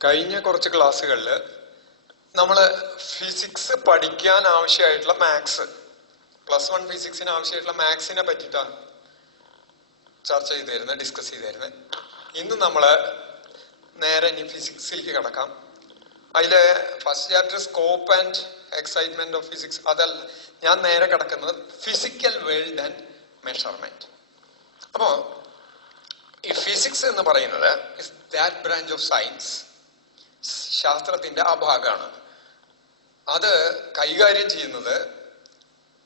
കഴിഞ്ഞ കുറച്ച് ക്ലാസ്സുകളിൽ നമ്മൾ ഫിസിക്സ് പഠിക്കാൻ ആവശ്യമായിട്ടുള്ള മാത്സ്, +1 ഫിസിക്സിന് ആവശ്യമായിട്ടുള്ള മാത്സിനെ പറ്റിയിട്ടാണ് ചർച്ച ചെയ്തിരുന്നത്, ഡിസ്കസ് ചെയ്തിരുന്നത്. ഇന്ന് നമ്മൾ നേരെ ഇനി ഫിസിക്സിലേക്ക് കിടക്കാം. അതിലെ first chapter scope and excitement of physics. അതല്ല, ഞാൻ നേരെ കിടക്കുന്നത് ഫിസിക്കൽ വേൾഡ് ആൻഡ് മെഷർമെന്റ്. അപ്പോ ഈ ഫിസിക്സ് എന്ന് പറയുന്നത് ദാറ്റ് ബ്രാഞ്ച് ഓഫ് സയൻസ്, ശാസ്ത്രത്തിന്റെ ആ ഭാഗമാണ്. അത് കൈകാര്യം ചെയ്യുന്നത്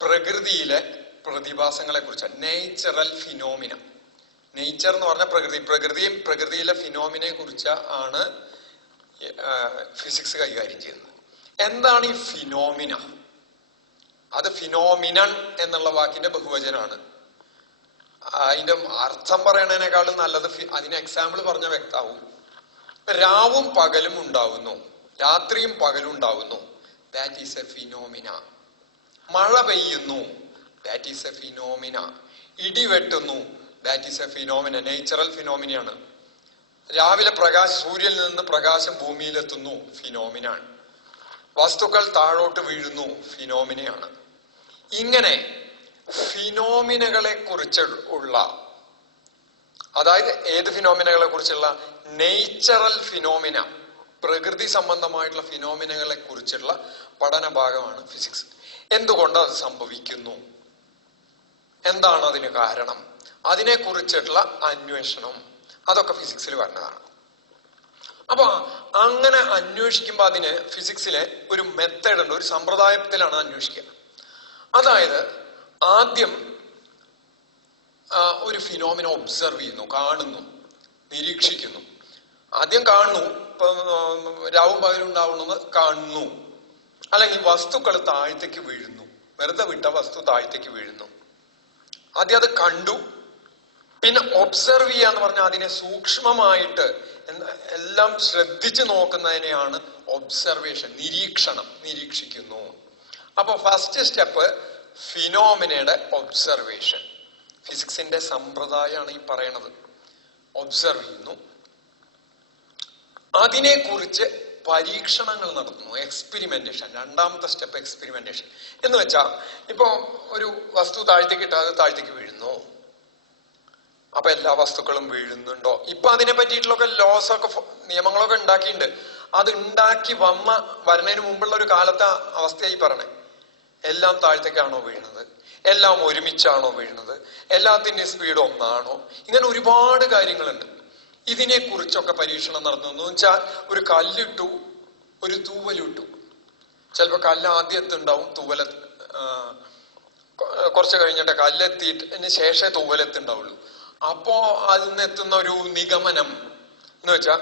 പ്രകൃതിയിലെ പ്രതിഭാസങ്ങളെ കുറിച്ചാണ്. Natural phenomena. നേച്ചർ എന്ന് പറഞ്ഞ പ്രകൃതിയിലെ ഫിനോമിനെ കുറിച്ച് ആണ് ഫിസിക്സ് കൈകാര്യം ചെയ്യുന്നത്. എന്താണ് ഈ ഫിനോമിന? അത് ഫിനോമിനൺ എന്നുള്ള വാക്കിന്റെ ബഹുവചനാണ്. അതിന്റെ അർത്ഥം പറയണതിനേക്കാളും നല്ലത് അതിന് എക്സാമ്പിൾ പറഞ്ഞ വ്യക്താവും. രാവും പകലും ഉണ്ടാവുന്നു, രാത്രിയും പകലും ഉണ്ടാവുന്നു, ദാറ്റ് ഈസ് എ ഫിനോമിന. മഴ പെയ്യുന്നു, ദാറ്റ് ഈസ് എ ഫിനോമിന. ഇടിവെട്ടുന്നു, that is a phenomena. Natural ഫിനോമിനയാണ്. രാവിലെ സൂര്യനിൽ നിന്ന് പ്രകാശം ഭൂമിയിലെത്തുന്നു, ഫിനോമിനാണ്. വസ്തുക്കൾ താഴോട്ട് വീഴുന്നു, ഫിനോമിനയാണ്. ഇങ്ങനെ ഫിനോമിനകളെ കുറിച്ചുള്ള, അതായത് ഏത് ഫിനോമിനകളെ കുറിച്ചുള്ള? നേച്ചറൽ ഫിനോമിന, പ്രകൃതി സംബന്ധമായിട്ടുള്ള ഫിനോമിനകളെ കുറിച്ചുള്ള പഠന ഭാഗമാണ് ഫിസിക്സ്. എന്തുകൊണ്ട് അത് സംഭവിക്കുന്നു, എന്താണ് അതിന് കാരണം, അതിനെ കുറിച്ചിട്ടുള്ള അന്വേഷണം, അതൊക്കെ ഫിസിക്സിൽ വരുന്നതാണ്. അപ്പൊ അങ്ങനെ അന്വേഷിക്കുമ്പോൾ അതിന് ഫിസിക്സിലെ ഒരു മെത്തേഡ് ഉണ്ട്, ഒരു സമ്പ്രദായത്തിലാണ് അന്വേഷിക്കുക. അതായത് ആദ്യം ഒരു ഫിനോമിന ഒബ്സർവ് ചെയ്യുന്നു, കാണുന്നു, നിരീക്ഷിക്കുന്നു. ആദ്യം കാണുന്നു, ഇപ്പൊ രാവും പകലും ഉണ്ടാവുന്നത് കാണുന്നു. അല്ലെങ്കിൽ വസ്തുക്കൾ താഴത്തേക്ക് വീഴുന്നു, വെറുതെ വിട്ട വസ്തു താഴത്തേക്ക് വീഴുന്നു. ആദ്യം അത് കണ്ടു. പിന്നെ ഒബ്സർവ് ചെയ്യാന്ന് പറഞ്ഞാൽ അതിനെ സൂക്ഷ്മമായിട്ട് എല്ലാം ശ്രദ്ധിച്ചു നോക്കുന്നതിനെയാണ് ഒബ്സർവേഷൻ, നിരീക്ഷണം, നിരീക്ഷിക്കുന്നു. അപ്പൊ ഫസ്റ്റ് സ്റ്റെപ്പ് ഫിനോമിനയുടെ ഒബ്സർവേഷൻ. ഫിസിക്സിന്റെ സമ്പ്രദായമാണ് ഈ പറയണത്. ഒബ്സർവ് ചെയ്യുന്നു, അതിനെക്കുറിച്ച് പരീക്ഷണങ്ങൾ നടത്തുന്നു, എക്സ്പെരിമെന്റേഷൻ. രണ്ടാമത്തെ സ്റ്റെപ്പ് എക്സ്പെരിമെന്റേഷൻ എന്ന് വെച്ചാൽ, ഇപ്പൊ ഒരു വസ്തു താഴത്തേക്ക് ഇട്ടാൽ താഴത്തേക്ക് വീഴുന്നു. അപ്പൊ എല്ലാ വസ്തുക്കളും വീഴുന്നുണ്ടോ? ഇപ്പൊ അതിനെ പറ്റിയിട്ടുള്ള ലോസ് ഒക്കെ, നിയമങ്ങളൊക്കെ ഉണ്ടാക്കിയിട്ടുണ്ട്. അത് ഉണ്ടാക്കി വരുന്നതിന് മുമ്പുള്ള ഒരു കാലത്തെ അവസ്ഥയായി പറഞ്ഞേ. എല്ലാം താഴത്തേക്കാണോ വീഴുന്നത്? എല്ലാം ഒരുമിച്ചാണോ വീഴുന്നത്? എല്ലാത്തിന്റെയും സ്പീഡ് ഒന്നാണോ? ഇങ്ങനെ ഒരുപാട് കാര്യങ്ങളുണ്ട്. ഇതിനെ കുറിച്ചൊക്കെ പരീക്ഷണം നടത്തുന്നു. വെച്ചാൽ ഒരു കല്ലിട്ടു, ഒരു തൂവലിട്ടു. ചിലപ്പോ കല്ല് ആദ്യം എത്തുണ്ടാവും, തൂവല കുറച്ച് കഴിഞ്ഞിട്ട് കല്ലെത്തിയിട്ട് ശേഷമേ തൂവലെത്തുണ്ടാവുള്ളൂ. അപ്പോ അതിൽ നിന്ന് എത്തുന്ന ഒരു നിഗമനം എന്ന് വെച്ചാൽ,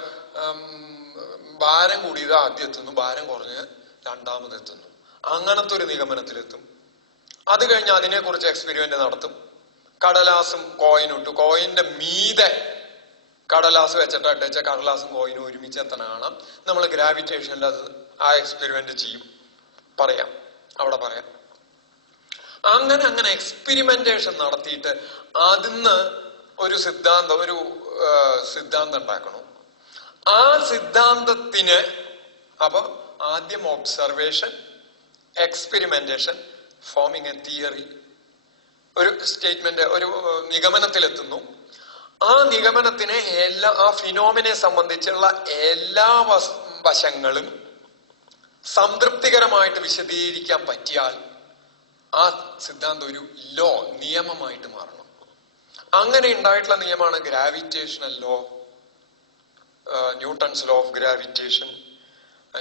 ഭാരം കൂടിയത് ആദ്യം എത്തുന്നു, ഭാരം കുറഞ്ഞ് രണ്ടാമതെത്തുന്നു. അങ്ങനത്തെ ഒരു നിഗമനത്തിലെത്തും. അത് കഴിഞ്ഞ് അതിനെക്കുറിച്ച് എക്സ്പെരിമെന്റ് നടത്തും. കടലാസും കോയിനിട്ടു, കോയിന്റെ മീതെ കടലാസ് വെച്ചിട്ട് കടലാസും കോയിനും ഒരുമിച്ച് എത്തണം. നമ്മൾ ഗ്രാവിറ്റേഷനിൽ അത് ആ എക്സ്പെരിമെന്റ് ചെയ്യും, അവിടെ പറയാം. അങ്ങനെ എക്സ്പെരിമെന്റേഷൻ നടത്തിയിട്ട് അതിന്ന് ഒരു സിദ്ധാന്തം ഉണ്ടാക്കണം. ആ സിദ്ധാന്തത്തിന് അപ്പൊ ആദ്യം observation, experimentation, forming a theory, ഒരു സ്റ്റേറ്റ്മെന്റ്, ഒരു നിഗമനത്തിലെത്തുന്നു. ആ നിഗമനത്തിന് ആ ഫിനോമിനെ സംബന്ധിച്ചുള്ള എല്ലാ വശങ്ങളും സംതൃപ്തികരമായിട്ട് വിശദീകരിക്കാൻ പറ്റിയാൽ ആ സിദ്ധാന്തം ഒരു നിയമമായിട്ട് മാറണം. അങ്ങനെ ഉണ്ടായിട്ടുള്ള നിയമമാണ് gravitational law, Newton's law of gravitation,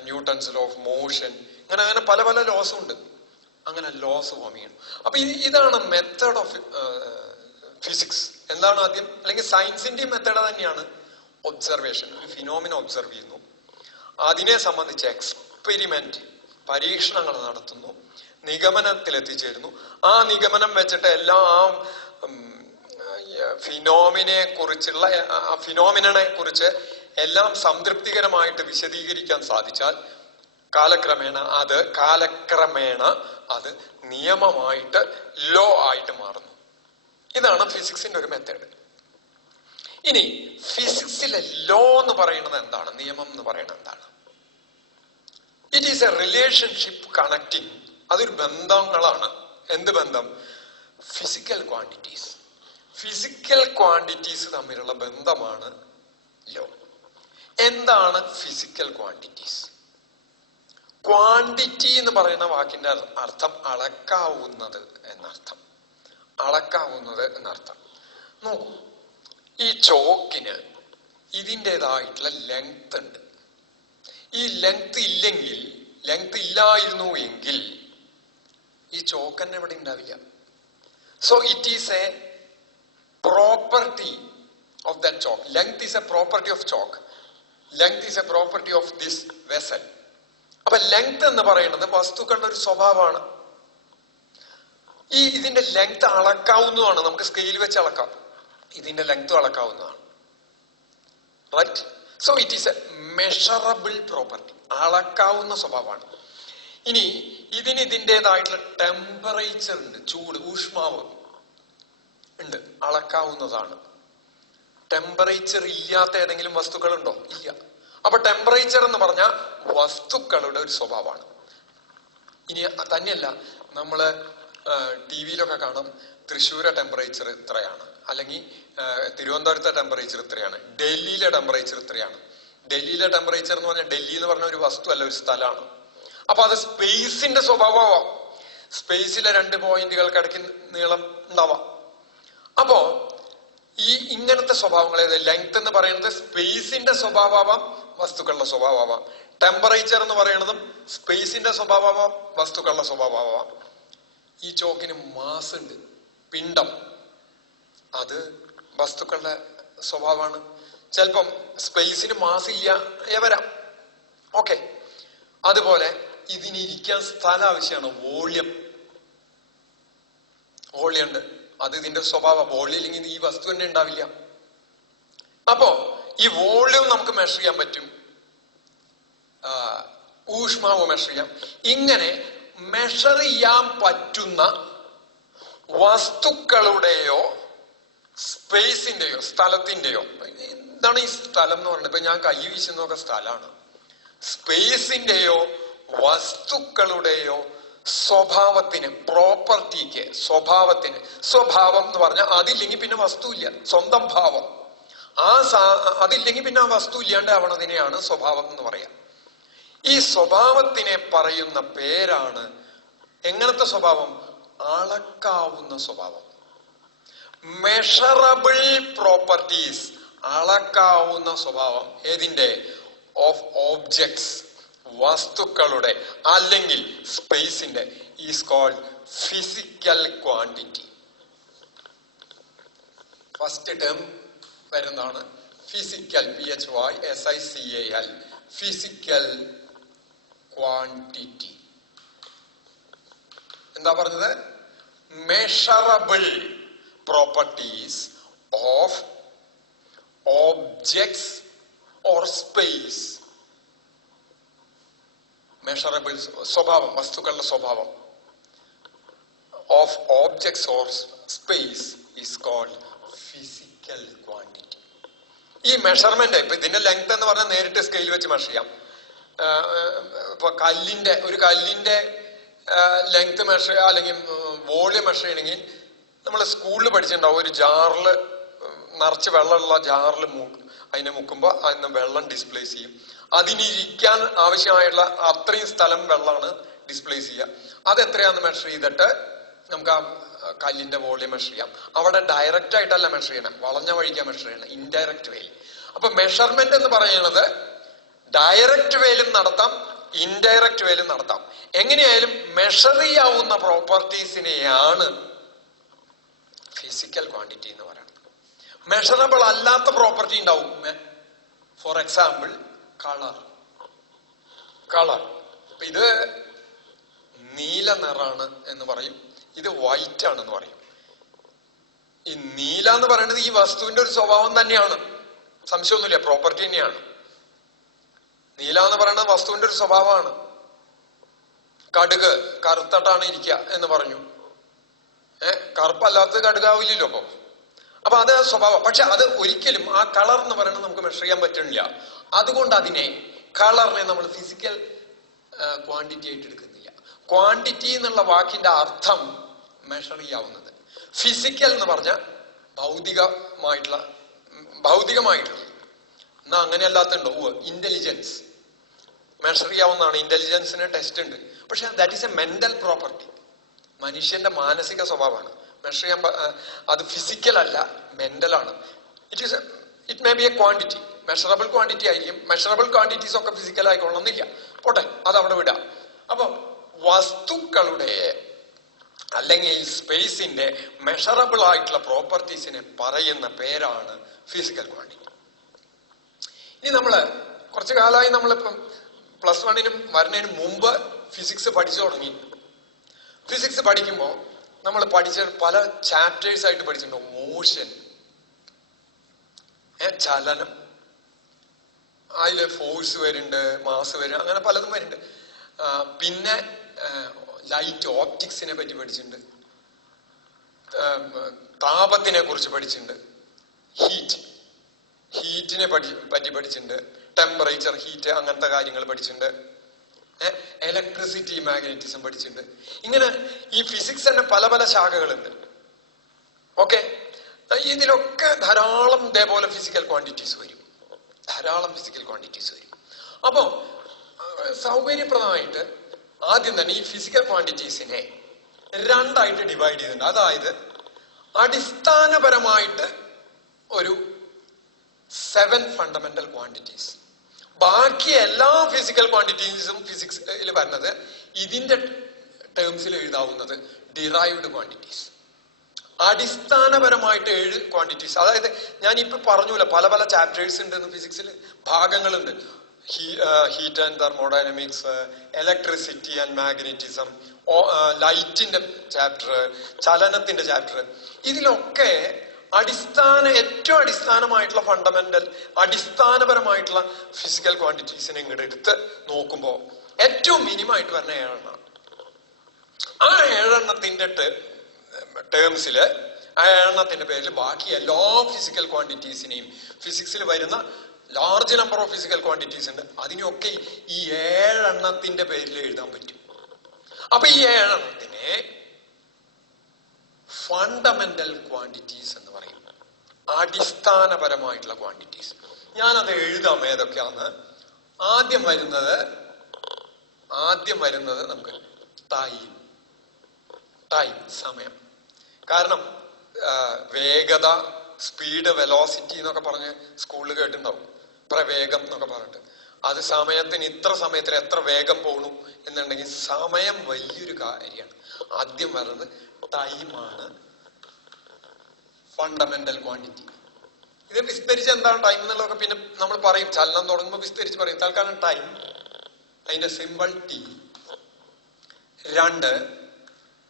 Newton's law of motion. അങ്ങനെ പല പല ലോസും ഉണ്ട്. അങ്ങനെ ലോസ് ഫോം ചെയ്യണം. അപ്പൊ ഇതാണ് മെത്തേഡ് ഓഫ് ഫിസിക്സ്. എന്താണ് ആദ്യം, അല്ലെങ്കിൽ സയൻസിന്റെ മെത്തേഡ് തന്നെയാണ് ഒബ്സർവേഷൻ. ഒരു ഫിനോമിന ഒബ്സർവ് ചെയ്യുന്നു, അതിനെ സംബന്ധിച്ച് എക്സ്പെരിമെന്റ്, പരീക്ഷണങ്ങൾ നടത്തുന്നു, നിഗമനത്തിലെത്തിച്ചേരുന്നു. ആ നിഗമനം വെച്ചിട്ട് എല്ലാ ഫിനോമിനെ കുറിച്ച് എല്ലാം സംതൃപ്തികരമായിട്ട് വിശദീകരിക്കാൻ സാധിച്ചാൽ കാലക്രമേണ അത് നിയമമായിട്ട് ലോ ആയിട്ട് മാറുന്നു. ഇതാണ് ഫിസിക്സിന്റെ ഒരു മെത്തേഡ്. ഇനി ഫിസിക്സിലെ ലോ എന്ന് പറയുന്നത് എന്താണ്? നിയമം എന്ന് പറയുന്നത് എന്താണ്? It is A relationship connecting. അതൊരു ബന്ധങ്ങളാണ്. എന്ത് ബന്ധം? Physical quantities. ഫിസിക്കൽ ക്വാണ്ടിറ്റീസ് തമ്മിലുള്ള ബന്ധമാണ് ലോ. എന്താണ് ഫിസിക്കൽ ക്വാണ്ടിറ്റീസ്? ക്വാണ്ടിറ്റി എന്ന് പറയുന്ന വാക്കിന്റെ അർത്ഥം അളക്കാവുന്നത് എന്നർത്ഥം. അളക്കാവുന്നത് എന്നർത്ഥം. നോക്കൂ, ഈ ചോക്കിന് ഇതിൻ്റെതായിട്ടുള്ള ലെങ്ത് ഉണ്ട്. ഈ ലെങ്ത് ഇല്ലായിരുന്നു എങ്കിൽ ഈ ചോക്ക് തന്നെ ഇവിടെ ഉണ്ടാവില്ല. So it is a property of that chalk. Length is a property of chalk. Length is a property of this vessel. അപ്പൊ ലെങ്ത് എന്ന് പറയുന്നത് വസ്തുക്കളുടെ ഒരു സ്വഭാവമാണ്. ഇതിന്റെ ലെങ്ത് അളക്കാവുന്നതാണ്. നമുക്ക് സ്കെയിൽ വെച്ച് അളക്കാം. ഇതിന്റെ ലെങ്ത് അളക്കാവുന്നതാണ്. Right? So it is a measurable property. അളക്കാവുന്ന സ്വഭാവമാണ്. ഇനി ഇതിൻ്റെതായിട്ടുള്ള ടെമ്പറേച്ചർ ഉണ്ട്. ചൂട്, ഊഷ്മാവ് ഉണ്ട്, അളക്കാവുന്നതാണ്. ടെമ്പറേച്ചർ ഇല്ലാത്ത ഏതെങ്കിലും വസ്തുക്കളുണ്ടോ? ഇല്ല. അപ്പൊ ടെമ്പറേച്ചർ എന്ന് പറഞ്ഞാൽ വസ്തുക്കളുടെ ഒരു സ്വഭാവമാണ്. ഇനി തന്നെയല്ല, നമ്മള് ടിവിയിലൊക്കെ കാണും തൃശ്ശൂരെ ടെമ്പറേച്ചർ ഇത്രയാണ്, അല്ലെങ്കിൽ തിരുവനന്തപുരത്തെ ടെമ്പറേച്ചർ ഇത്രയാണ്, ഡൽഹിയിലെ ടെമ്പറേച്ചർ ഇത്രയാണ്. ഡൽഹിയിലെ ടെമ്പറേച്ചർ എന്ന് പറഞ്ഞാൽ ഡൽഹി എന്ന് പറഞ്ഞ ഒരു വസ്തു അല്ല, ഒരു സ്ഥലമാണ്. അപ്പൊ അത് സ്പേസിന്റെ സ്വഭാവമാവാം. സ്പേസിലെ 2 പോയിന്റുകൾക്കിടയ്ക്ക് നീളം ഉണ്ടാവാം. അപ്പോ ഇങ്ങനത്തെ സ്വഭാവങ്ങൾ, ലെങ്ത് എന്ന് പറയുന്നത് സ്പേസിന്റെ സ്വഭാവമാവാം, വസ്തുക്കളുടെ സ്വഭാവമാവാം. ടെമ്പറേച്ചർ എന്ന് പറയുന്നതും സ്പേസിന്റെ സ്വഭാവമാവാം, വസ്തുക്കളുടെ സ്വഭാവമാവാം. ഈ ചോക്കിന് മാസ് ഉണ്ട്, പിണ്ഡം, അത് വസ്തുക്കളുടെ സ്വഭാവമാണ്. ചിലപ്പം സ്പേസിന് മാസ് ഇല്ല വരാം. ഓക്കെ. അതുപോലെ ഇതിനിരിക്കാൻ സ്ഥലം ആവശ്യമാണ്. വോള്യം ഉണ്ട്, അത് ഇതിന്റെ സ്വഭാവം. വോള്യം ഇല്ലെങ്കിൽ ഈ വസ്തു തന്നെ ഉണ്ടാവില്ല. അപ്പോ ഈ വോള്യം നമുക്ക് മെഷർ ചെയ്യാൻ പറ്റും, ഊഷ്മാവ് മെഷർ ചെയ്യാം. ഇങ്ങനെ മെഷർ ചെയ്യാൻ പറ്റുന്ന വസ്തുക്കളുടെയോ സ്പേസിന്റെയോ സ്ഥലത്തിന്റെയോ, എന്താണ് ഈ സ്ഥലം എന്ന് പറയുന്നത്? ഇപ്പൊ ഞാൻ കൈ വീശുന്നതൊക്കെ സ്ഥലമാണ്. സ്പേസിന്റെയോ വസ്തുക്കളുടെയോ സ്വഭാവത്തിന്, പ്രോപ്പർട്ടിക്ക്, സ്വഭാവത്തിന്, സ്വഭാവം എന്ന് പറഞ്ഞാൽ അതില്ലെങ്കിൽ പിന്നെ വസ്തു ഇല്ല, സ്വന്തം ഭാവം. അതില്ലെങ്കിൽ പിന്നെ ആ വസ്തു ഇല്ലാണ്ട് ആവണതിനെയാണ് സ്വഭാവം എന്ന് പറയാം. ഈ സ്വഭാവത്തിനെ പറയുന്ന പേരാണ് എങ്ങനത്തെ സ്വഭാവം? അളക്കാവുന്ന സ്വഭാവം. മെഷറബിൾ പ്രോപ്പർട്ടീസ്, അളക്കാവുന്ന സ്വഭാവം. ഏതിന്റെ? ഓഫ് ഓബ്ജക്ട്സ്, വസ്തുക്കളുടെ അല്ലെങ്കിൽ സ്പേസിന്റെ. Is called physical quantity. First term വരുന്നതാണ് ഫിസിക്കൽ, PHYSICAL, ഫിസിക്കൽ ക്വാണ്ടിറ്റി. എന്താ പറഞ്ഞത്? Measurable properties of objects or space. Measurable സ്വഭാവം, വസ്തുക്കളുടെ സ്വഭാവം. Of objects or space is called physical quantity. ഈ മെഷർമെന്റ്, ഇപ്പൊ ഇതിന്റെ ലെങ്ത് എന്ന് പറഞ്ഞാൽ നേരിട്ട് സ്കെയിൽ വെച്ച് മെഷർ ചെയ്യാം. ഇപ്പൊ ഒരു കല്ലിന്റെ ലെങ്ത് മെഷർ ചെയ്യുക അല്ലെങ്കിൽ വോളിയം മെഷർ ചെയ്യണമെങ്കിൽ നമ്മൾ സ്കൂളിൽ പഠിച്ചിട്ടുണ്ടാവും. ഒരു ജാറിൽ നിറച്ച് വെള്ളമുള്ള ജാറിൽ അതിനെ മുക്കുമ്പോൾ അതിന് വെള്ളം ഡിസ്പ്ലേസ് ചെയ്യും. അതിനിരിക്കാൻ ആവശ്യമായിട്ടുള്ള അത്രയും സ്ഥലം വെള്ളമാണ് ഡിസ്പ്ലേസ് ചെയ്യുക. അതെത്രയാന്ന് മെഷർ ചെയ്തിട്ട് നമുക്ക് ആ കല്ലിന്റെ വോളിയം മെഷർ ചെയ്യാം. അവിടെ ഡയറക്റ്റ് ആയിട്ടല്ല മെഷർ ചെയ്യണം, വളഞ്ഞ വഴിക്കാൻ മെഷർ ചെയ്യണം, ഇൻഡയറക്റ്റ് വേയിൽ. അപ്പൊ മെഷർമെന്റ് എന്ന് പറയുന്നത് ഡയറക്റ്റ് വേയിലും നടത്താം, ഇൻഡയറക്റ്റ് വേയിലും നടത്താം. എങ്ങനെയായാലും മെഷർ ചെയ്യാവുന്ന പ്രോപ്പർട്ടീസിനെയാണ് ഫിസിക്കൽ ക്വാണ്ടിറ്റി എന്ന് പറയുന്നത്. മെഷറബിൾ അല്ലാത്ത പ്രോപ്പർട്ടി ഉണ്ടാവും. For example colour. ഇത് നീല നിറാണ് എന്ന് പറയും, ഇത് വൈറ്റ് ആണെന്ന് പറയും. ഈ നീല എന്ന് പറയുന്നത് ഈ വസ്തുവിന്റെ ഒരു സ്വഭാവം തന്നെയാണ്, സംശയമൊന്നുമില്ല, പ്രോപ്പർട്ടി തന്നെയാണ്. നീല എന്ന് പറയുന്നത് വസ്തുവിന്റെ ഒരു സ്വഭാവമാണ്. കടുക് കറുത്തട്ടാണ് ഇരിക്കുക എന്ന് പറഞ്ഞു. കറുപ്പല്ലാത്തത് കടുകാവില്ലല്ലോ. അപ്പൊ അത് സ്വഭാവം. പക്ഷെ അത് ഒരിക്കലും ആ കളർ എന്ന് പറയുന്നത് നമുക്ക് മെഷർ ചെയ്യാൻ പറ്റുന്നില്ല. അതുകൊണ്ട് അതിനെ കളറിനെ നമ്മൾ ഫിസിക്കൽ ക്വാണ്ടിറ്റി ആയിട്ട് എടുക്കുന്നില്ല. ക്വാണ്ടിറ്റി എന്നുള്ള വാക്കിന്റെ അർത്ഥം മെഷർ ചെയ്യാവുന്നത്. ഫിസിക്കൽ എന്ന് പറഞ്ഞാൽ ഭൗതികമായിട്ടുള്ളത്. എന്നാ അങ്ങനെ അല്ലാത്തുണ്ടോ? ഇന്റലിജൻസ് മെഷർ ചെയ്യാവുന്നതാണ്. ഇന്റലിജൻസിന് ടെസ്റ്റ് ഉണ്ട്. പക്ഷെ that is A mental property. മനുഷ്യന്റെ മാനസിക സ്വഭാവമാണ്. മെഷർ ചെയ്യാൻ അത് ഫിസിക്കൽ അല്ല, മെന്റൽ ആണ്. It may be A quantity, measurable quantity ആയിരിക്കും. മെഷറബിൾ ക്വാണ്ടിറ്റീസ് ഒക്കെ ഫിസിക്കൽ ആയിക്കൊള്ളണമെന്നില്ല. പോട്ടെ, അത് അവിടെ വിടാം. അപ്പൊ വസ്തുക്കളുടെ അല്ലെങ്കിൽ സ്പേസിന്റെ മെഷറബിൾ ആയിട്ടുള്ള പ്രോപ്പർട്ടീസിനെ പറയുന്ന പേരാണ് ഫിസിക്കൽ ക്വാണ്ടിറ്റി. ഇനി നമ്മള് കുറച്ചു കാലമായി നമ്മളിപ്പം +1 വരുന്നതിന് മുമ്പ് ഫിസിക്സ് പഠിച്ചു തുടങ്ങി. ഫിസിക്സ് പഠിക്കുമ്പോൾ നമ്മൾ പഠിച്ച പല ചാപ്റ്റേഴ്സ് ആയിട്ട് പഠിച്ചിട്ടുണ്ടോ? മോഷൻ, ചലനം, അതില് ഫോഴ്സ് വരുന്നുണ്ട്, മാസ് വരും, അങ്ങനെ പലതും വരുന്നുണ്ട്. പിന്നെ ലൈറ്റ് ഓപ്റ്റിക്സിനെ പറ്റി പഠിച്ചിട്ടുണ്ട്, താപത്തിനെ കുറിച്ച് പഠിച്ചിട്ടുണ്ട്, ഹീറ്റിനെ പറ്റി പഠിച്ചിട്ടുണ്ട്, ടെമ്പറേച്ചർ, ഹീറ്റ്, അങ്ങനത്തെ കാര്യങ്ങൾ പഠിച്ചിട്ടുണ്ട്, ഇലക്ട്രിസിറ്റി, മാഗ്നറ്റിസം പഠിച്ചിട്ടുണ്ട്. ഇങ്ങനെ ഈ ഫിസിക്സ് തന്നെ പല പല ശാഖകളുണ്ട്. ഓക്കെ, ഇതിലൊക്കെ ധാരാളം ഇതേപോലെ ഫിസിക്കൽ ക്വാണ്ടിറ്റീസ് വരും. അപ്പോ സൗകര്യപ്രദമായിട്ട് ആദ്യം തന്നെ ഈ ഫിസിക്കൽ ക്വാണ്ടിറ്റീസിനെ രണ്ടായിട്ട് ഡിവൈഡ് ചെയ്തിട്ടുണ്ട്. അതായത് അടിസ്ഥാനപരമായിട്ട് ഒരു 7 ഫണ്ടമെന്റൽ ക്വാണ്ടിറ്റീസ്. ബാക്കി എല്ലാ ഫിസിക്കൽ ക്വാണ്ടിറ്റീസും ഫിസിക്സിൽ വരുന്നത് ഇതിന്റെ ടേംസിൽ എഴുതാവുന്നത് ഡിറൈവ്ഡ് ക്വാണ്ടിറ്റീസ്. അടിസ്ഥാനപരമായിട്ട് 7 ക്വാണ്ടിറ്റീസ്. അതായത് ഞാൻ ഇപ്പൊ പറഞ്ഞൂല, പല പല ചാപ്റ്റേഴ്സ് ഉണ്ട് ഫിസിക്സിൽ, ഭാഗങ്ങളുണ്ട്. Heat and thermodynamics, electricity and magnetism, ലൈറ്റിന്റെ ചാപ്റ്റർ, ചലനത്തിന്റെ ചാപ്റ്റർ. ഇതിലൊക്കെ ഏറ്റവും അടിസ്ഥാനമായിട്ടുള്ള ഫണ്ടമെന്റൽ, അടിസ്ഥാനപരമായിട്ടുള്ള ഫിസിക്കൽ ക്വാണ്ടിറ്റീസിനെ ഇങ്ങോട്ട് എടുത്ത് നോക്കുമ്പോ ഏറ്റവും മിനിമം ആയിട്ട് വരുന്ന 7 ആ 7 ടേംസില്, ആ 7 പേരിൽ ബാക്കി എല്ലാ ഫിസിക്കൽ ക്വാണ്ടിറ്റീസിനെയും, ഫിസിക്സിൽ വരുന്ന large number of physical quantities ഉണ്ട്, അതിനെയൊക്കെ ഈ 7 പേരിൽ എഴുതാൻ പറ്റും. അപ്പൊ ഈ 7 ഫണ്ടമെന്റൽ ക്വാണ്ടിറ്റീസ് എന്ന് പറയും. അടിസ്ഥാനപരമായിട്ടുള്ള ക്വാണ്ടിറ്റീസ്. ഞാനത് എഴുതാം ഏതൊക്കെയാന്ന്. ആദ്യം വരുന്നത് നമുക്ക് ടൈം, സമയം. കാരണം വേഗത, സ്പീഡ്, വെലോസിറ്റി എന്നൊക്കെ പറഞ്ഞ് സ്കൂളിൽ കേട്ടിട്ടുണ്ടാവും. പ്രവേഗം എന്നൊക്കെ പറഞ്ഞിട്ട്, അത് സമയത്തിന് ഇത്ര സമയത്തിൽ എത്ര വേഗം പോകണം എന്നുണ്ടെങ്കിൽ സമയം വലിയൊരു കാര്യമാണ്. ആദ്യം വരുന്നത് ടൈമാണ്, ഫണ്ടമെന്റൽ ക്വാണ്ടിറ്റി. ഇത് വിസ്തരിച്ച് എന്താണ് ടൈം എന്നുള്ളതൊക്കെ പിന്നെ നമ്മൾ പറയും, ചലനം തുടങ്ങുമ്പോൾ വിസ്തരിച്ച് പറയും. തൽക്കാലം ടൈം, അതിന്റെ സിമ്പിൾ ടി. 2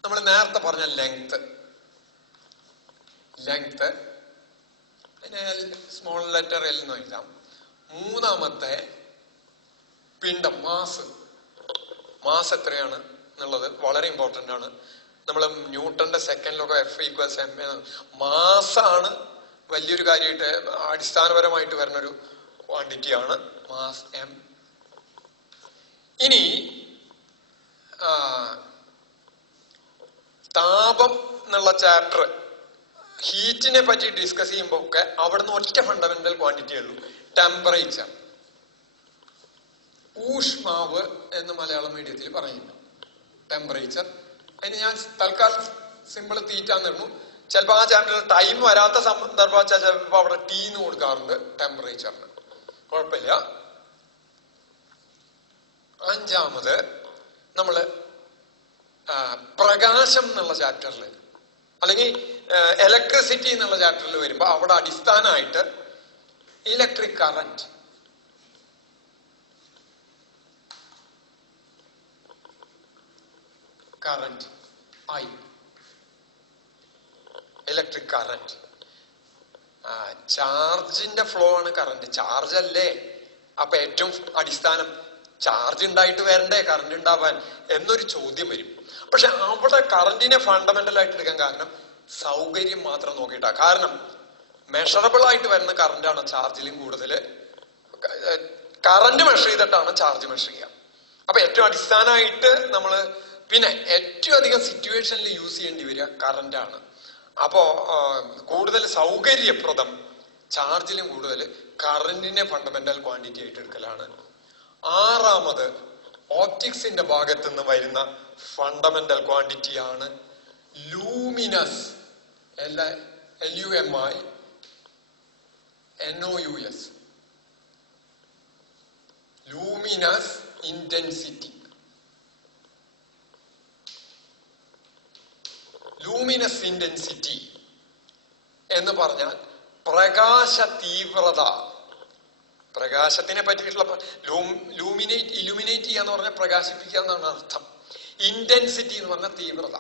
നമ്മൾ നേരത്തെ പറഞ്ഞ ലെങ്ത്, അതിനെ സ്മോൾ ലെറ്റർ എൽ എന്ന് എഴുതാം. 3 പിണ്ഡം, മാസ് എത്രയാണ് എന്നുള്ളത് വളരെ ഇമ്പോർട്ടന്റ് ആണ്. നമ്മൾ ന്യൂട്ടന്റെ സെക്കൻഡിലൊക്കെ F=ma. മാസാണ് വലിയൊരു കാര്യമായിട്ട് അടിസ്ഥാനപരമായിട്ട് വരുന്നൊരു ക്വാണ്ടിറ്റിയാണ് മാസ് m. ഇനി താപം എന്നുള്ള ചാപ്റ്റർ, ഹീറ്റിനെ പറ്റി ഡിസ്കസ് ചെയ്യുമ്പോൾ ഒക്കെ അവിടുന്ന് ഒറ്റ ഫണ്ടമെന്റൽ ക്വാണ്ടിറ്റിയേ ഉള്ളൂ, ടെമ്പറേച്ചർ. ഊഷ്മാവ് എന്ന് മലയാളം മീഡിയത്തിൽ പറയുന്നു, ടെമ്പറേച്ചർ. അതിന് ഞാൻ തൽക്കാലം സിമ്പിൾ തീറ്റാന്നിരുന്നു. ചിലപ്പോൾ ആ ചാപ്റ്ററിൽ ടൈം വരാത്ത സന്ദർഭം ചിലപ്പോൾ അവിടെ ടി എന്ന് കൊടുക്കാറുണ്ട് ടെമ്പറേച്ചറിന്, കുഴപ്പമില്ല. 5 നമ്മള് പ്രകാശം എന്നുള്ള ചാപ്റ്ററിൽ അല്ലെങ്കിൽ ഇലക്ട്രിസിറ്റി എന്നുള്ള ചാപ്റ്ററിൽ വരുമ്പോ അവിടെ അടിസ്ഥാനമായിട്ട് electric current, I, electric current. ചാർജിന്റെ ഫ്ലോ ആണ് കറന്റ്. ചാർജ് അല്ലേ? അപ്പൊ ഏറ്റവും അടിസ്ഥാനം ചാർജ് ഉണ്ടായിട്ട് വരണ്ടേ കറന്റ് ഉണ്ടാവാൻ എന്നൊരു ചോദ്യം വരും. പക്ഷെ അവിടെ കറന്റിനെ ഫണ്ടമെന്റൽ ആയിട്ട് എടുക്കാൻ കാരണം സൗകര്യം മാത്രം നോക്കിയിട്ടാ. കാരണം മെഷറബിൾ ആയിട്ട് വരുന്ന കറണ്ടാണ് ചാർജിലും കൂടുതൽ. കറണ്ട് മെഷർ ചെയ്തിട്ടാണ് ചാർജ് മെഷർ ചെയ്യുക. അപ്പൊ ഏറ്റവും അടിസ്ഥാനമായിട്ട് നമ്മൾ പിന്നെ ഏറ്റവും അധികം സിറ്റുവേഷനിൽ യൂസ് ചെയ്യേണ്ടി വരിക കറണ്ടാണ്. അപ്പോ കൂടുതൽ സൗകര്യപ്രദം ചാർജിലും കൂടുതൽ കറന്റിനെ ഫണ്ടമെന്റൽ ക്വാണ്ടിറ്റി ആയിട്ട് എടുക്കലാണ്. ആറാമത് ഓപ്റ്റിക്സിന്റെ ഭാഗത്ത് നിന്ന് വരുന്ന ഫണ്ടമെന്റൽ ക്വാണ്ടിറ്റിയാണ് luminous. LUMINOUS, luminous intensity. Luminous intensity എന്ന് പറഞ്ഞാൽ പ്രകാശ തീവ്രത. പ്രകാശത്തിനെ പറ്റിയിട്ടുള്ള ഇലുമിനേറ്റ് ചെയ്യാന്ന് പറഞ്ഞാൽ പ്രകാശിപ്പിക്കുക എന്നാണ് അർത്ഥം. ഇന്റൻസിറ്റി എന്ന് പറഞ്ഞാൽ തീവ്രത,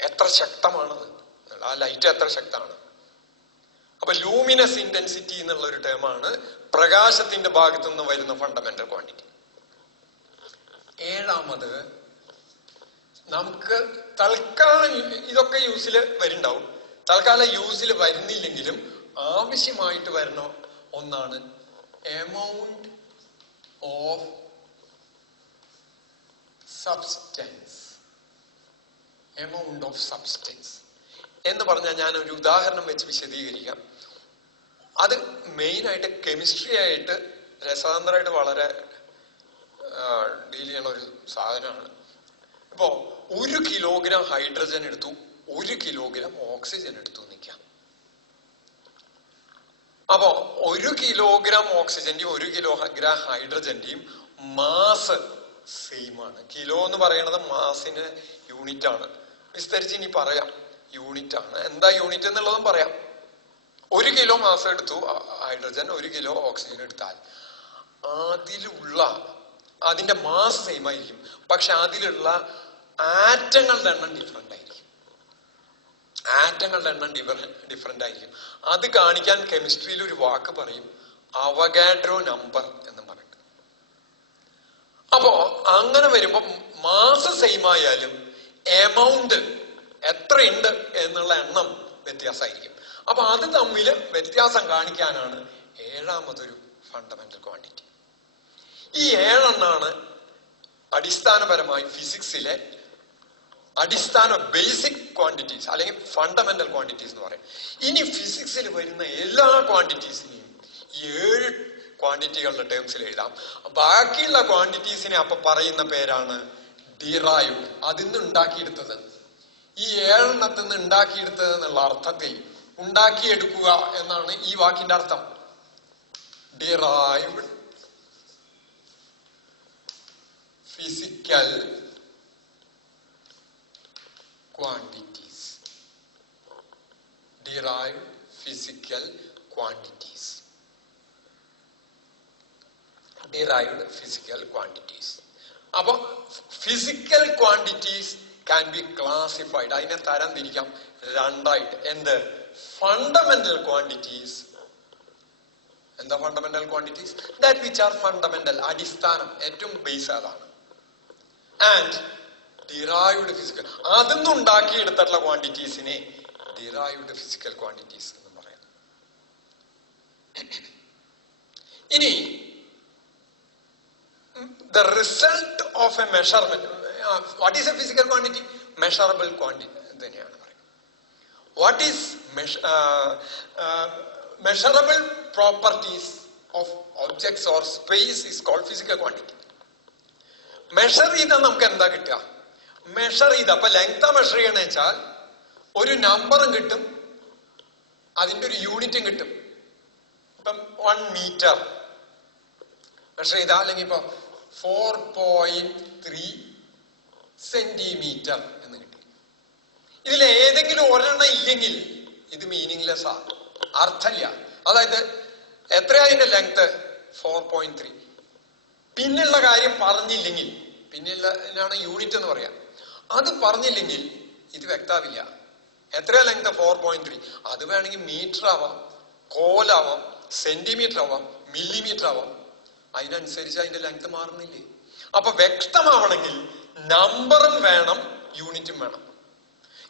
എത്ര ശക്തമാണത്, ആ ലൈറ്റ് എത്ര ശക്തമാണ്. അപ്പൊ ലൂമിനസ് ഇന്റൻസിറ്റി എന്നുള്ള ഒരു ടേമാണ് പ്രകാശത്തിന്റെ ഭാഗത്തു നിന്ന് വരുന്ന ഫണ്ടമെന്റൽ ക്വാണ്ടിറ്റി. ഏഴാമത് നമുക്ക് തൽക്കാലം ഇതൊക്കെ യൂസിൽ വരുന്നുണ്ടാവും, തൽക്കാലം യൂസിൽ വരുന്നില്ലെങ്കിലും ആവശ്യമായിട്ട് വരുന്ന ഒന്നാണ് amount of substance. Amount of substance എന്ന് പറഞ്ഞാൽ ഞാൻ ഒരു ഉദാഹരണം വെച്ച് വിശദീകരിക്കാം. അത് മെയിനായിട്ട് കെമിസ്ട്രി ആയിട്ട് രസതന്ത്രമായിട്ട് വളരെ ഡീൽ ചെയ്യണ ഒരു സാധനമാണ്. ഇപ്പോ 1 കിലോഗ്രാം ഹൈഡ്രജൻ എടുത്തു, 1 കിലോഗ്രാം ഓക്സിജൻ എടുത്തു നിൽക്കാം. അപ്പോ 1 കിലോഗ്രാം ഓക്സിജന്റെയും 1 കിലോഗ്രാം ഹൈഡ്രജന്റെയും മാസ് സെയിം ആണ്. കിലോ എന്ന് പറയുന്നത് മാസിന് യൂണിറ്റ് ആണ്. വിസ്തരിച്ച് ഇനി പറയാം, യൂണിറ്റ് ആണ്. എന്താ യൂണിറ്റ് എന്നുള്ളതും പറയാം. 1 കിലോ മാസ് എടുത്തു ഹൈഡ്രജൻ, 1 കിലോ ഓക്സിജൻ എടുത്താൽ അതിന്റെ മാസ് സെയിം ആയിരിക്കും, പക്ഷെ അതിലുള്ള ആറ്റങ്ങളുടെ എണ്ണം ഡിഫറെന്റ് ആയിരിക്കും. ആറ്റങ്ങളുടെ എണ്ണം ഡിഫറെന്റ് ആയിരിക്കും. അത് കാണിക്കാൻ കെമിസ്ട്രിയിൽ ഒരു വാക്ക് പറയും, അവഗാഡ്രോ നമ്പർ എന്ന് പറഞ്ഞിട്ട്. അപ്പോ അങ്ങനെ വരുമ്പോ മാസ് സെയിം ആയാലും എമൗണ്ട് എത്രയുണ്ട് എന്നുള്ള എണ്ണം വ്യത്യാസമായിരിക്കും. അപ്പൊ അത് തമ്മിൽ വ്യത്യാസം കാണിക്കാനാണ് ഏഴാമതൊരു ഫണ്ടമെന്റൽ ക്വാണ്ടിറ്റി. ഈ 7 എണ്ണാണ് അടിസ്ഥാനപരമായി ഫിസിക്സിലെ അടിസ്ഥാന ബേസിക് ക്വാണ്ടിറ്റീസ് അല്ലെങ്കിൽ ഫണ്ടമെന്റൽ ക്വാണ്ടിറ്റീസ് എന്ന് പറയും. ഇനി ഫിസിക്സിൽ വരുന്ന എല്ലാ ക്വാണ്ടിറ്റീസിനെയും 7 ക്വാണ്ടിറ്റികളുടെ ടേംസിൽ എഴുതാം. ബാക്കിയുള്ള ക്വാണ്ടിറ്റീസിനെ അപ്പൊ പറയുന്ന പേരാണ് ഡിറൈവ്ഡ്, അതിന്ന് ഉണ്ടാക്കിയെടുത്തത്. ഈ 7 എണ്ണത്തിൽ നിന്ന് ഉണ്ടാക്കിയെടുത്തത് എന്നുള്ള അർത്ഥത്തിൽ ഉണ്ടാക്കിയെടുക്കുക എന്നാണ് ഈ വാക്കിന്റെ അർത്ഥം. Derived physical quantities. Derived physical quantities. Derived physical quantities. അപ്പൊ physical quantities can be classified. അതിനെ തരം തിരിക്കാം രണ്ടായിട്ട്. എന്ത്? Fundamental quantities. എന്താ fundamental quantities? That which are fundamental, അടിസ്ഥാനം, ഏറ്റവും ബേസ് അതാണ്. ആൻഡ് ഡിറൈവ്ഡ് ഫിസിക്കൽ, അതിന്ന് ഉണ്ടാക്കിയെടുത്തിട്ടുള്ള ക്വാണ്ടിറ്റീസിനെ ഡിറൈവ്ഡ് ഫിസിക്കൽ ക്വാണ്ടിറ്റീസ് എന്ന് പറയാം. ഇനി the result of a measurement. What is a physical quantity? Measurable quantity തന്നെയാണ് പറയുന്നത്. What is measurable properties of objects or space is called physical quantity. Measure ചെയ്താൽ നമുക്ക് എന്താ കിട്ടുക? മെഷർ ചെയ്ത അപ്പൊ ലെങ്താ മെഷർ ചെയ്യണമെന്ന് വെച്ചാൽ ഒരു നമ്പറും കിട്ടും, അതിന്റെ ഒരു യൂണിറ്റും കിട്ടും. ഇപ്പം 1 മീറ്റർ മെഷർ ചെയ്ത, അല്ലെങ്കിൽ ഇപ്പൊ 4.3 സെന്റിമീറ്റർ എന്ന് കിട്ടി. ഇതിൽ ഏതെങ്കിലും ഒരെണ്ണം ഇല്ലെങ്കിൽ ഇത് മീനിങ്ലെസ് ആ, അർത്ഥമില്ല. അതായത് എത്രയാതിന്റെ ലെങ്ത് 4.3, പിന്നുള്ള കാര്യം പറഞ്ഞില്ലെങ്കിൽ, പിന്നുള്ളതിനാണ് യൂണിറ്റ് എന്ന് പറയാം, അത് പറഞ്ഞില്ലെങ്കിൽ ഇത് വ്യക്താവില്ല. എത്രയാ ലെങ്ത്? 4.3. അത് വേണമെങ്കിൽ മീറ്റർ ആവാം, കോലാവാം, സെന്റിമീറ്റർ ആവാം, മില്ലിമീറ്റർ ആവാം. അതിനനുസരിച്ച് അതിന്റെ ലെങ്ത് മാറുന്നില്ലേ? അപ്പൊ വ്യക്തമാവണമെങ്കിൽ നമ്പറും വേണം, യൂണിറ്റും വേണം.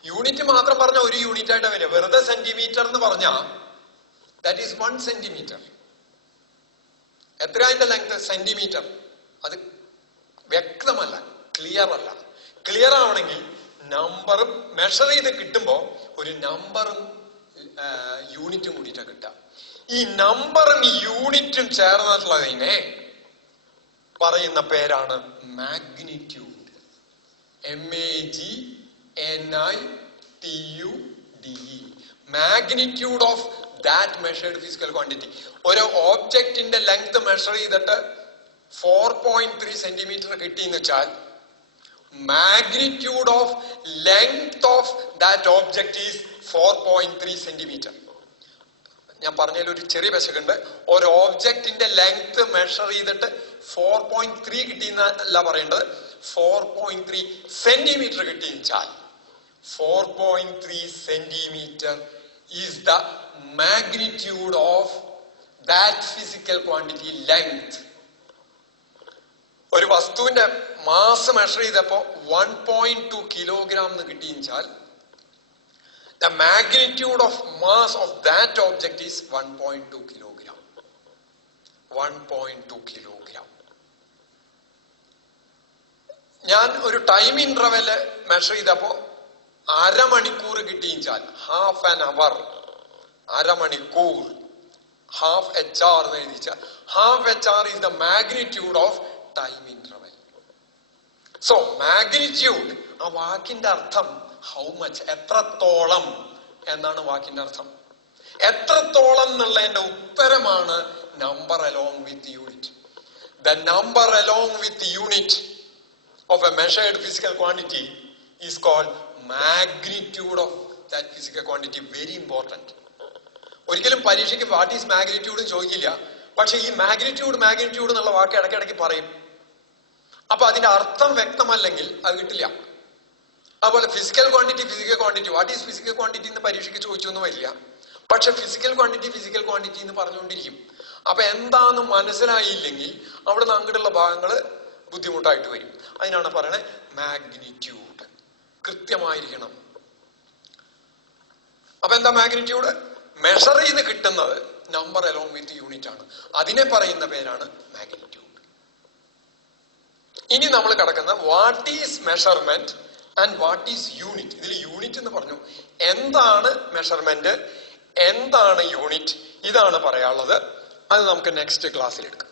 യൂണിറ്റ് മാത്രം പറഞ്ഞാൽ ഒരു യൂണിറ്റ് ആയിട്ട് വരിക. വെറുതെ സെന്റിമീറ്റർ എന്ന് പറഞ്ഞാൽ ദാറ്റ് ഈസ് 1 സെന്റിമീറ്റർ. എത്ര അതിന്റെ ലെങ്ത്? സെന്റിമീറ്റർ. അത് വ്യക്തമല്ല, ക്ലിയർ അല്ല. ക്ലിയർ ആവണമെങ്കിൽ നമ്പറും മെഷർ ചെയ്ത് കിട്ടുമ്പോ ഒരു നമ്പറും യൂണിറ്റും കൂടിയിട്ടാണ് കിട്ടുക. ഈ നമ്പറും യൂണിറ്റും ചേർന്നിട്ടുള്ളതിനെ പറയുന്ന പേരാണ് magnitude. MAGNITUDE. Magnitude of that measured physical quantity. ഒരു ഓബ്ജക്റ്റിന്റെ ലെങ്ത് മെഷർ ചെയ്തിട്ട് 4.3 സെന്റിമീറ്റർ കിട്ടിയെന്ന് വെച്ചാൽ magnitude of length of that object is 4.3 centimetre. ഞാൻ പറഞ്ഞതിൽ ഒരു ചെറിയ പെശകുണ്ട്. ഒരു ഓബ്ജക്റ്റിന്റെ ലെങ്ത് മെഷർ ചെയ്തിട്ട് 4.3 കിട്ടിയെന്നല്ല പറയേണ്ടത്, 4.3 സെന്റിമീറ്റർ കിട്ടിയെച്ചാൽ 4.3 centimetre is the magnitude of that physical quantity length. ഒരു വസ്തുവിന്റെ മാസ് മെഷർ ചെയ്തപ്പോ 1.2 കിലോഗ്രാം എന്ന് കിട്ടിയെച്ചാൽ the magnitude of mass of that object is 1.2 kilogram. 1.2 kilogram. ഞാൻ ഒരു ടൈം ഇന്റർവെല് മെഷർ ചെയ്തപ്പോ അരമണിക്കൂർ കിട്ടിയെച്ചാൽ ഹാഫ് ആൻ അവർ, അരമണിക്കൂർ, ഹാഫ് HR എന്ന് എഴുതിച്ചാൽ half HR is the magnitude of time interval. So magnitude, ആ വാക്കിന്റെ അർത്ഥം ഹൗ മച്ച്, എത്രത്തോളം എന്നാണ് വാക്കിന്റെ അർത്ഥം. എത്രത്തോളം എന്നുള്ളതിന്റെ ഉത്തരമാണ് number along with unit. The number along with unit of a measured physical quantity is called magnitude of that physical quantity. Very important. ഒരിക്കലും പരീക്ഷയ്ക്ക് വാട്ട് ഈസ് മാഗ്നിറ്റ്യൂഡ് ചോദിക്കില്ല, പക്ഷെ ഈ മാഗ്നിറ്റ്യൂഡ് എന്നുള്ള വാക്ക് ഇടയ്ക്കിടയ്ക്ക് പറയും. അപ്പൊ അതിന്റെ അർത്ഥം വ്യക്തമല്ലെങ്കിൽ അത് കിട്ടില്ല. അതുപോലെ physical quantity what is physical quantity എന്ന് പരീക്ഷയ്ക്ക് ചോദിച്ചൊന്നും വരില്ല, പക്ഷെ ഫിസിക്കൽ ക്വാണ്ടിറ്റി എന്ന് പറഞ്ഞുകൊണ്ടിരിക്കും. അപ്പൊ എന്താന്ന് മനസ്സിലായില്ലെങ്കിൽ അവിടെ നിന്ന് അങ്ങോട്ടുള്ള ഭാഗങ്ങൾ ബുദ്ധിമുട്ടായിട്ട് വരും. അതിനാണ് പറയണത് മാഗ്നിറ്റ്യൂഡ്. കൃത്യമായിരിക്കണം. അപ്പൊ എന്താ മാഗ്നിറ്റ്യൂഡ്? മെഷർ ചെയ്ത് കിട്ടുന്നത് നമ്പർ അലോങ് വിത്ത് യൂണിറ്റ് ആണ്. അതിനെ പറയുന്ന പേരാണ് മാഗ്നിറ്റ്യൂഡ്. ഇനി നമ്മൾ കിടക്കുന്ന what is measurement and what is unit. ഇതിൽ യൂണിറ്റ് എന്ന് പറഞ്ഞു. എന്താണ് മെഷർമെന്റ്, എന്താണ് യൂണിറ്റ്, ഇതാണ് പറയാനുള്ളത്. അത് നമുക്ക് നെക്സ്റ്റ് ക്ലാസ്സിൽ എടുക്കാം.